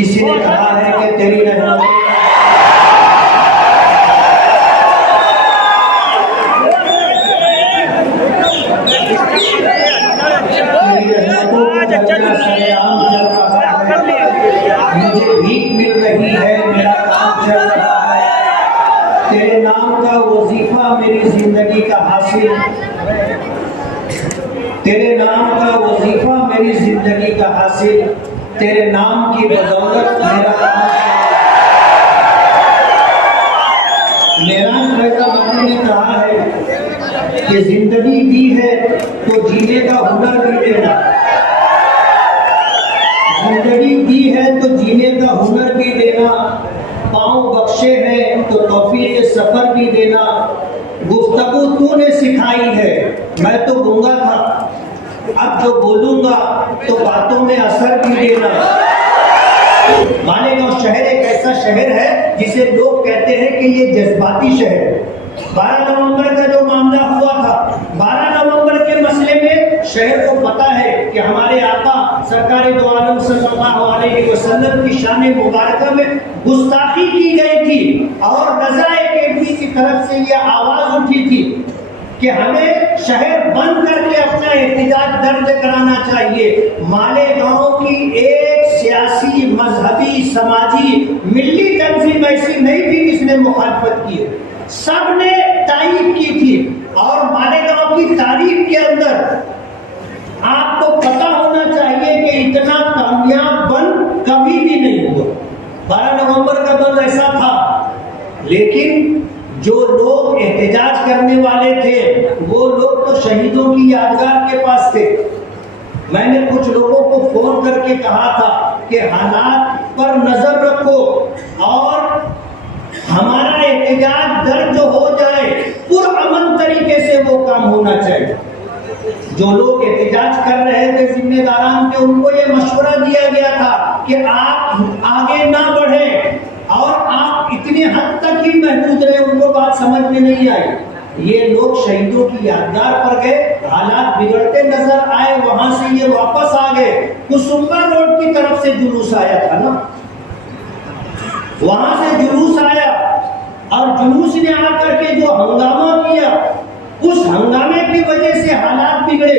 کسی نے کہا ہے کہ تیری رحمتوں مجھے بھیک مل رہی ہے، میرا کام چل رہا ہے، تیرے نام کا وظیفہ میری زندگی کا حاصل، تیرے نام کا وظیفہ میری زندگی کا حاصل، تیرے نام کی بدولت میرا کام میران فیض مدنی نے کہا ہے کہ زندگی دی ہے تو جینے کا ہنر بھی دینا، زندگی دی ہے تو جینے کا ہنر بھی دینا، پاؤں بخشے ہیں تو توفیق سفر بھی دینا، گفتگو تو نے سکھائی ہے، میں تو گونگا تھا، اب جو بولوں گا تو باتوں میں اثر بھی دینا۔ مالیگاؤں شہر ایک ایسا شہر ہے جسے لوگ کہتے ہیں کہ یہ جذباتی شہر ہے۔ 12 نومبر کا جو معاملہ ہوا تھا، 12 نومبر کے مسئلے میں شہر کو پتا ہے کہ ہمارے آقا سرکار دو عالم صلی اللہ علیہ وسلم کی شان مبارکہ میں گستاخی کی گئی تھی، اور نظرائے کیفی کی طرف سے یہ آواز اٹھی تھی کہ ہمیں شہر بند کر کے اپنا احتجاج درج کرانا چاہیے۔ مالیگاؤں کی ایک سیاسی، مذہبی، سماجی، ملی تنظیم ایسی نہیں تھی جس نے مخالفت کی، سب نے تائید کی تھی، اور مالیگاؤں کی تاریخ کے اندر آپ کو پتا ہونا چاہیے کہ اتنا کامیاب بند کبھی بھی نہیں ہوا۔ 12 نومبر کا بند ایسا تھا، لیکن جو لوگ احتجاج کرنے والے تھے وہ لوگ تو شہیدوں کی یادگار کے پاس تھے۔ میں نے کچھ لوگوں کو فون کر کے کہا تھا کہ حالات پر نظر رکھو اور ہمارا احتجاج درج ہو جائے، پرامن طریقے سے وہ کام ہونا چاہیے۔ جو لوگ احتجاج کر رہے تھے ذمہ داران کے، ان کو یہ مشورہ دیا گیا تھا کہ آپ آگے نہ بڑھیں اور آپ اتنے حد تک ہی محدود رہے، ان کو بات سمجھ میں نہیں آئی۔ یہ لوگ شہیدوں کی یادگار پر گئے، حالات بگڑتے نظر آئے، وہاں سے یہ واپس آ گئے۔ کسمبا روڈ کی طرف سے جلوس آیا تھا نا، وہاں سے جلوس آیا، اور جلوس نے آ کر کے جو ہنگامہ کیا، اس ہنگامے کی وجہ سے حالات بگڑے۔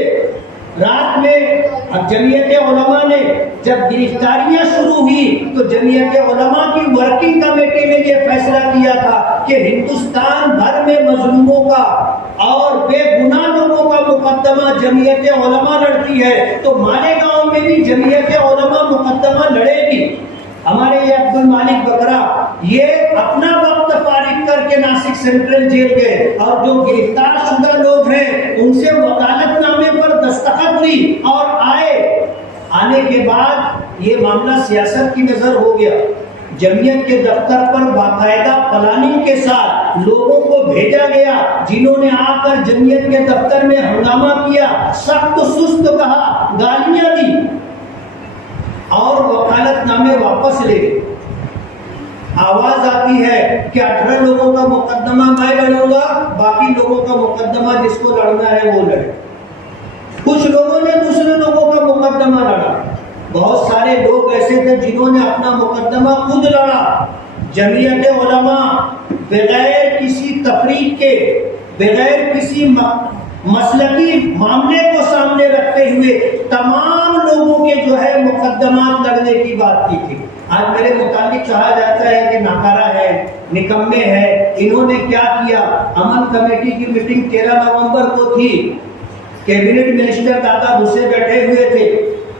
رات میں جمعیت علماء نے جب گرفتاریاں شروع ہوئی تو جمعیت علماء کی ورکنگ کمیٹی نے یہ فیصلہ کیا تھا کہ ہندوستان بھر میں مظلوموں کا اور بے گناہ لوگوں کا مقدمہ جمعیت علماء لڑتی ہے، تو مالیگاؤں میں بھی جمعیت علماء مقدمہ لڑے گی۔ ہمارے یہ عبد المالک بکرا یہ اپنا وقت فارغ کر کے ناسک سینٹرل جیل گئے، اور جو گرفتار شدہ لوگ ہیں ان سے وکالت نامے پر دستخط ہوئی اور آنے کے بعد یہ معاملہ سیاست کی نظر ہو گیا۔ جمعیت کے دفتر پر باقاعدہ پلاننگ کے ساتھ لوگوں کو بھیجا گیا جنہوں نے آ کر جمعیت کے دفتر میں ہنگامہ کیا، سخت سست کہا، گالیاں دی، اور وکالت نامے واپس لے گئے۔ آواز آتی ہے کہ 18 لوگوں کا مقدمہ میں لڑوں گا، باقی لوگوں کا مقدمہ جس کو لڑنا ہے وہ لڑے۔ کچھ لوگوں نے دوسرے لوگوں کا مقدمہ لڑا، بہت سارے لوگ ایسے تھے جنہوں نے اپنا مقدمہ خود لڑا۔ جمعیت علماء بغیر کسی تفریق کے، بغیر کسی مسلکی معاملے کو سامنے رکھتے ہوئے تمام لوگوں کے جو ہے مقدمات لڑنے کی بات کی تھی۔ آج میرے متعلق کہا جاتا ہے کہ ناکارہ ہے، نکمے ہیں۔ انہوں نے کیا کیا؟ امن کمیٹی کی میٹنگ 13 نومبر کو تھی، کیبنٹ منسٹر دادا بھوسے بیٹھے ہوئے تھے،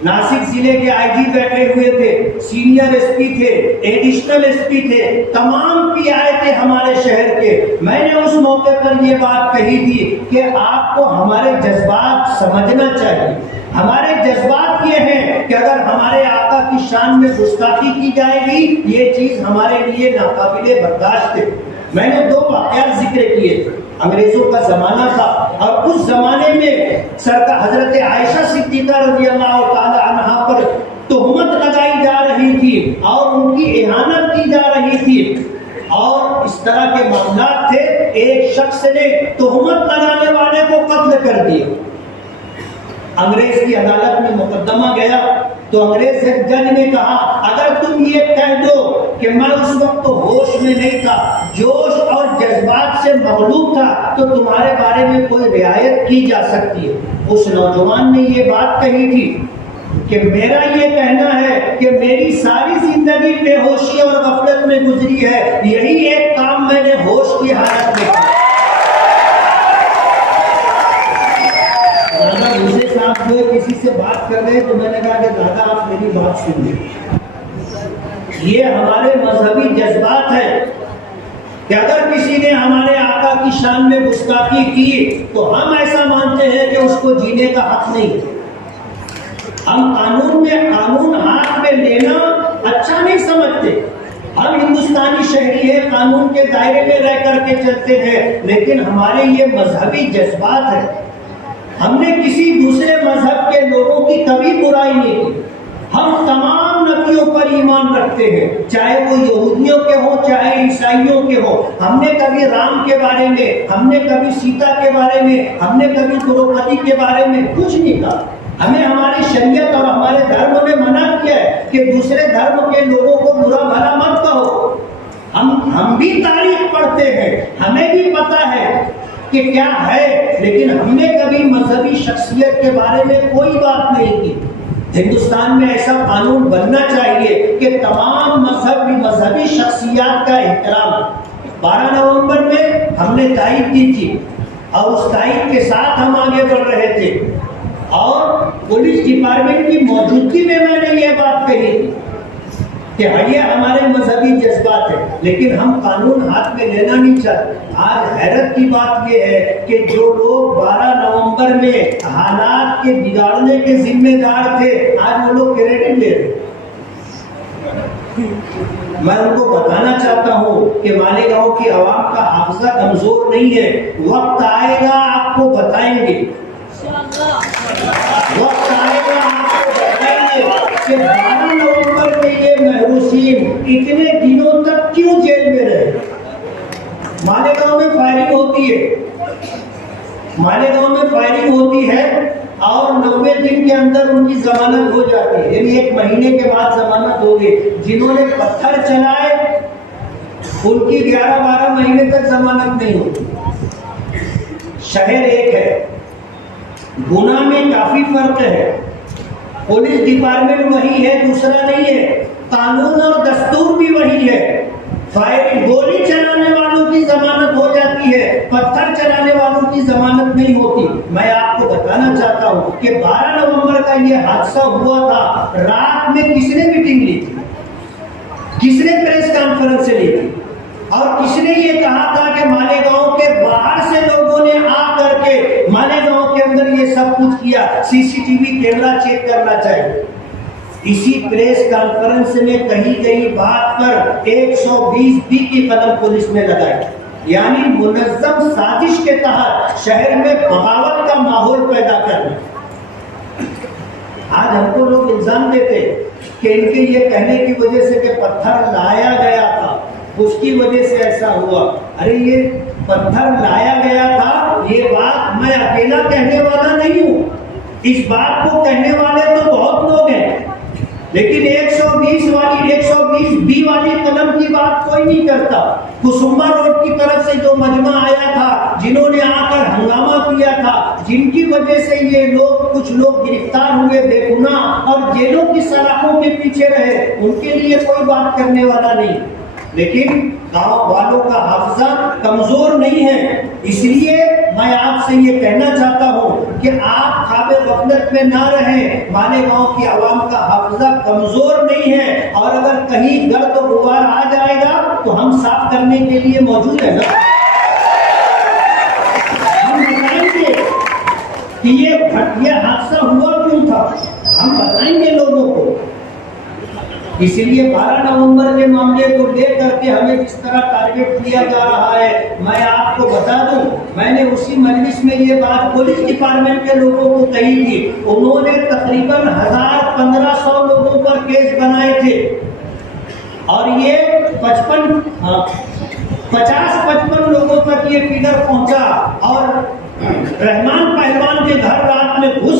ناسک ضلع کے آئی جی بیٹھے ہوئے تھے، سینئر ایس پی تھے، ایڈیشنل ایس پی تھے، تمام پی آئی تھے ہمارے شہر کے۔ میں نے اس موقع پر یہ بات کہی تھی کہ آپ کو ہمارے جذبات سمجھنا چاہیے۔ ہمارے جذبات یہ ہیں کہ اگر ہمارے آقا کی شان میں گستاخی کی جائے گی، یہ چیز ہمارے لیے ناقابل برداشت ہے۔ میں نے 2 واقعات ذکر کیے تھے۔ انگریزوں کا زمانہ تھا، اور اس زمانے میں سرکار حضرت عائشہ صدیقہ رضی اللہ تعالی عنہا پر تہمت لگائی جا رہی تھی اور ان کی اہانت کی جا رہی تھی، اور اس طرح کے معاملات تھے۔ ایک شخص نے تہمت لگانے والے کو قتل کر دیا۔ انگریز کی عدالت میں مقدمہ گیا، تو انگریز جج نے کہا اگر تم یہ کہہ دو کہ میں اس وقت تو ہوش میں نہیں تھا، جوش اور جذبات سے مغلوب تھا، تو تمہارے بارے میں کوئی رعایت کی جا سکتی ہے۔ اس نوجوان نے یہ بات کہی تھی کہ میرا یہ کہنا ہے کہ میری ساری زندگی بے ہوشی اور غفلت میں گزری ہے، یہی ایک کام میں نے ہوش کی حالت میں کیا۔ دادا دوسرے صاحب جو کسی سے بات کر رہے تو میں نے کہا کہ دادا آپ میری بات سن لیں، یہ ہمارے مذہبی جذبات ہیں کہ اگر کسی نے ہمارے آقا کی شان میں گستاخی کی تو ہم ایسا مانتے ہیں کہ اس کو جینے کا حق نہیں۔ ہم قانون ہاتھ میں لینا اچھا نہیں سمجھتے۔ ہم ہندوستانی شہری ہیں، قانون کے دائرے میں رہ کر کے چلتے ہیں، لیکن ہمارے یہ مذہبی جذبات ہیں۔ ہم نے کسی دوسرے مذہب کے لوگوں کی کبھی برائی نہیں کی۔ ہم تمام نبیوں پر ایمان رکھتے ہیں، چاہے وہ یہودیوں کے ہوں چاہے عیسائیوں کے ہوں۔ ہم نے کبھی رام کے بارے میں، ہم نے کبھی سیتا کے بارے میں، ہم نے کبھی دروپدی کے بارے میں کچھ نہیں کہا۔ ہمیں ہماری شریعت اور ہمارے دھرم نے منع کیا ہے کہ دوسرے دھرم کے لوگوں کو برا بھلا مت کہو۔ ہم بھی تاریخ پڑھتے ہیں، ہمیں بھی پتا ہے کہ کیا ہے، لیکن ہم نے کبھی مذہبی شخصیت کے بارے میں کوئی بات نہیں کی۔ ہندوستان میں ایسا قانون بننا چاہیے کہ تمام مذہبی شخصیات کا احترام۔ 12 نومبر میں ہم نے تائید کی تھی اور اس تائید کے ساتھ ہم آگے بڑھ رہے تھے، اور پولیس ڈپارٹمنٹ کی موجودگی میں نے یہ بات کہی تھی کہ یہ ہمارے مذہبی جذبات ہیں، لیکن ہم قانون ہاتھ میں لینا نہیں چاہتے۔ آج حیرت کی بات یہ ہے کہ جو لوگ 12 نومبر میں حالات کے بگاڑنے کے ذمہ دار تھے، آج وہ لوگ کریڈٹ لے رہے۔ میں ان کو بتانا چاہتا ہوں کہ مالیگاؤں کی عوام کا حافظہ کمزور نہیں ہے، وقت آئے گا آپ کو بتائیں گے، وقت آئے گا آپ کو بتائیں گے کہ 12 نومبر میں یہ محروسین اتنے دنوں تک کیوں جیل میں رہے۔ مالیگاؤں میں فائرنگ ہوتی ہے، مالیگاؤں میں فائرنگ ہوتی ہے اور 90 دن کے اندر ان کی ضمانت ہو جاتی ہے، یعنی 1 مہینے کے بعد ضمانت ہوگی۔ جنہوں نے پتھر چلائے ان کی 11-12 مہینے تک ضمانت نہیں ہوتی۔ شہر ایک ہے، گناہ میں کافی فرق ہے، پولیس ڈپارٹمنٹ وہی ہے، دوسرا نہیں ہے، قانون اور دستور بھی وہی ہے۔ فائرنگ گولی چلانے والوں کی ضمانت ہو جاتی ہے، پتھر چلانے والوں کی ضمانت نہیں ہوتی۔ میں آپ کو بتانا چاہتا ہوں کہ 12 نومبر کا یہ حادثہ ہوا تھا، رات میں کس نے میٹنگ لی تھی، کس نے پریس کانفرنس لی تھی، اور کس نے یہ کہا تھا کہ مالیگاؤں کے باہر سے لوگوں نے آ کر کے مالیگاؤں کے اندر یہ سب کچھ کیا، CCTV کیمرہ چیک کرنا چاہیے۔ اسی پریس کانفرنس میں کہی گئی بات پر 120 کی قدم پولیس نے لگائی، یعنی منظم سازش کے تحت شہر میں بغاوت کا ماحول پیدا کرنا۔ آج ہم کو لوگ الزام دیتے کہ ان کے یہ کہنے کی وجہ سے کہ پتھر لایا گیا تھا اس کی وجہ سے ایسا ہوا۔ ارے یہ پتھر لایا گیا تھا، یہ بات میں اکیلا کہنے والا نہیں ہوں، اس بات کو کہنے والے تو بہت لوگ ہیں، لیکن 120 والی قلم کی بات کوئی نہیں کرتا۔ کسمبا روڈ کی طرف سے جو مجمع آیا تھا، جنہوں نے آ کر ہنگامہ کیا تھا، جن کی وجہ سے یہ لوگ کچھ لوگ گرفتار ہوئے بے گناہ اور جیلوں کی سلاخوں کے پیچھے رہے، ان کے لیے کوئی بات کرنے والا نہیں، لیکن گاؤں والوں کا حافظہ کمزور نہیں ہے۔ اس لیے میں آپ سے یہ کہنا چاہتا ہوں کہ آپ خواب غفلت میں نہ رہیں، مالیگاؤں کی عوام کا حافظہ کمزور نہیں ہے، اور اگر کہیں گرد و غبار آ جائے گا تو ہم صاف کرنے کے لیے موجود ہیں نا۔ ہم بتائیں گے کہ یہ حادثہ ہوا کیوں تھا، ہم بتائیں گے لوگوں کو۔ اس لیے 12 نومبر کے معاملے کو لے کر کے ہمیں کس طرح ٹارگٹ کیا جا رہا ہے میں آپ کو بتا دوں۔ میں نے اسی مجلس میں یہ بات پولیس ڈپارٹمنٹ کے لوگوں کو کہی تھی، انہوں نے تقریباً 1500 لوگوں پر کیس بنائے تھے، اور یہ 50-55 لوگوں تک یہ فگر پہنچا، اور رحمان پہلوان کے گھر رات میں گھس